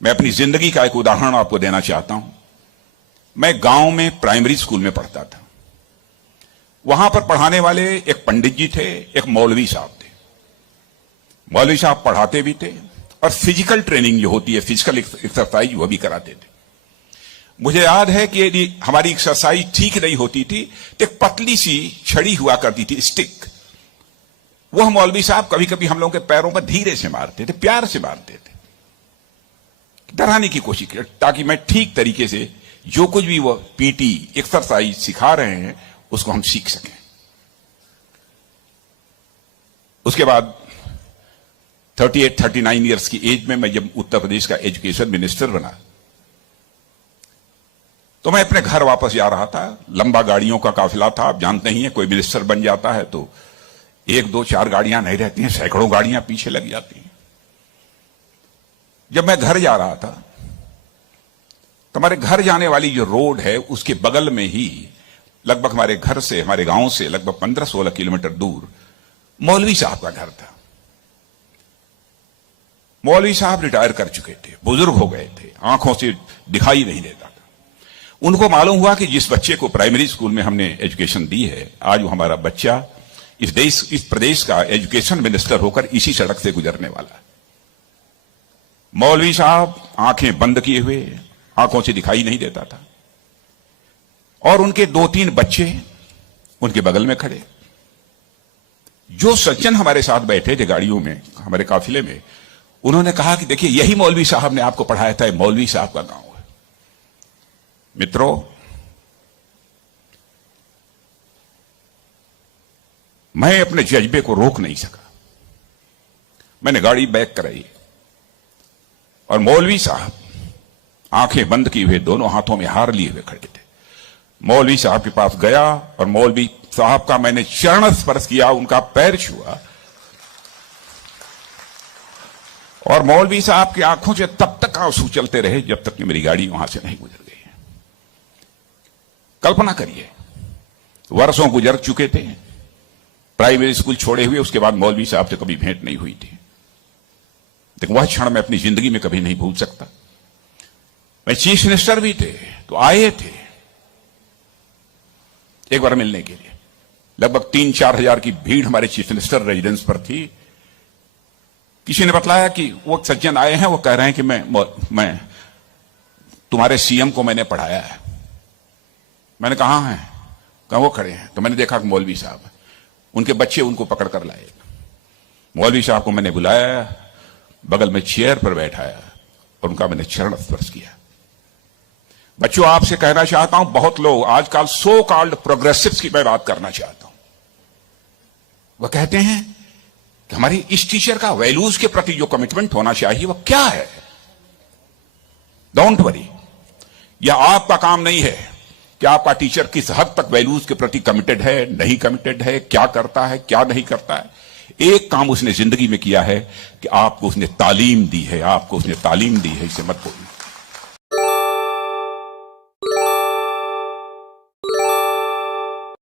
मैं अपनी जिंदगी का एक उदाहरण आपको देना चाहता हूं। मैं गांव में प्राइमरी स्कूल में पढ़ता था। वहां पर पढ़ाने वाले एक पंडित जी थे, एक मौलवी साहब थे। मौलवी साहब पढ़ाते भी थे और फिजिकल ट्रेनिंग जो होती है, फिजिकल एक्सरसाइज, वो भी कराते थे। मुझे याद है कि यदि हमारी एक्सरसाइज ठीक नहीं होती थी तो एक पतली सी छड़ी हुआ करती थी, स्टिक। वह मौलवी साहब कभी कभी हम लोगों के पैरों पर धीरे से मारते थे, प्यार से मारते थे, डराने की कोशिश की, ताकि मैं ठीक तरीके से जो कुछ भी वो पीटी एक्सरसाइज सिखा रहे हैं उसको हम सीख सकें। उसके बाद 38-39 इयर्स की एज में मैं जब उत्तर प्रदेश का एजुकेशन मिनिस्टर बना तो मैं अपने घर वापस जा रहा था। लंबा गाड़ियों का काफिला था। आप जानते ही हैं, कोई मिनिस्टर बन जाता है तो 1, 2, 4 गाड़ियां नहीं रहती हैं, सैकड़ों गाड़ियां पीछे लग जाती हैं। जब मैं घर जा रहा था तो हमारे घर जाने वाली जो रोड है उसके बगल में ही, लगभग हमारे घर से, हमारे गांव से लगभग 15-16 किलोमीटर दूर मौलवी साहब का घर था। मौलवी साहब रिटायर कर चुके थे, बुजुर्ग हो गए थे, आंखों से दिखाई नहीं देता था। उनको मालूम हुआ कि जिस बच्चे को प्राइमरी स्कूल में हमने एजुकेशन दी है, आज वो हमारा बच्चा इस प्रदेश का एजुकेशन मिनिस्टर होकर इसी सड़क से गुजरने वाला है। मौलवी साहब आंखें बंद किए हुए, आंखों से दिखाई नहीं देता था, और उनके 2-3 बच्चे उनके बगल में खड़े। जो सज्जन हमारे साथ बैठे थे गाड़ियों में, हमारे काफिले में, उन्होंने कहा कि देखिए, यही मौलवी साहब ने आपको पढ़ाया था, मौलवी साहब का गांव है। मित्रों, मैं अपने जज्बे को रोक नहीं सका। मैंने गाड़ी बैक कराई और मौलवी साहब आंखें बंद किए हुए, दोनों हाथों में हार लिए हुए खड़े थे। मौलवी साहब के पास गया और मौलवी साहब का मैंने चरण स्पर्श किया, उनका पैर छुआ, और मौलवी साहब की आंखों से तब तक आंसू चलते रहे जब तक कि मेरी गाड़ी वहां से नहीं गुजर गई। कल्पना करिए, वर्षों गुजर चुके थे, प्राइमरी स्कूल छोड़े हुए, उसके बाद मौलवी साहब से कभी भेंट नहीं हुई थी। लेकिन वह क्षण मैं अपनी जिंदगी में कभी नहीं भूल सकता। मैं चीफ मिनिस्टर भी थे तो आए थे एक बार मिलने के लिए। लगभग 3-4 हजार की भीड़ हमारे चीफ मिनिस्टर रेजिडेंस पर थी। किसी ने बतलाया कि वो सज्जन आए हैं, वो कह रहे हैं कि मैं तुम्हारे सीएम को मैंने पढ़ाया है। मैंने कहा है, कहा वो खड़े हैं। तो मैंने देखा कि मौलवी साहब, उनके बच्चे उनको पकड़ कर लाए। मौलवी साहब को मैंने बुलाया, बगल में चेयर पर बैठाया और उनका मैंने चरण स्पर्श किया। बच्चों, आपसे कहना चाहता हूं, बहुत लोग आजकल सो कॉल्ड प्रोग्रेसिव्स की मैं बात करना चाहता हूं। वह कहते हैं कि हमारी इस टीचर का वैल्यूज के प्रति जो कमिटमेंट होना चाहिए वह क्या है। डोंट वरी, यह आपका काम नहीं है कि आपका टीचर किस हद तक वैल्यूज के प्रति कमिटेड है, नहीं कमिटेड है, क्या करता है, क्या नहीं करता है। एक काम उसने जिंदगी में किया है कि आपको उसने तालीम दी है, आपको उसने तालीम दी है, इसे मत भूलिए।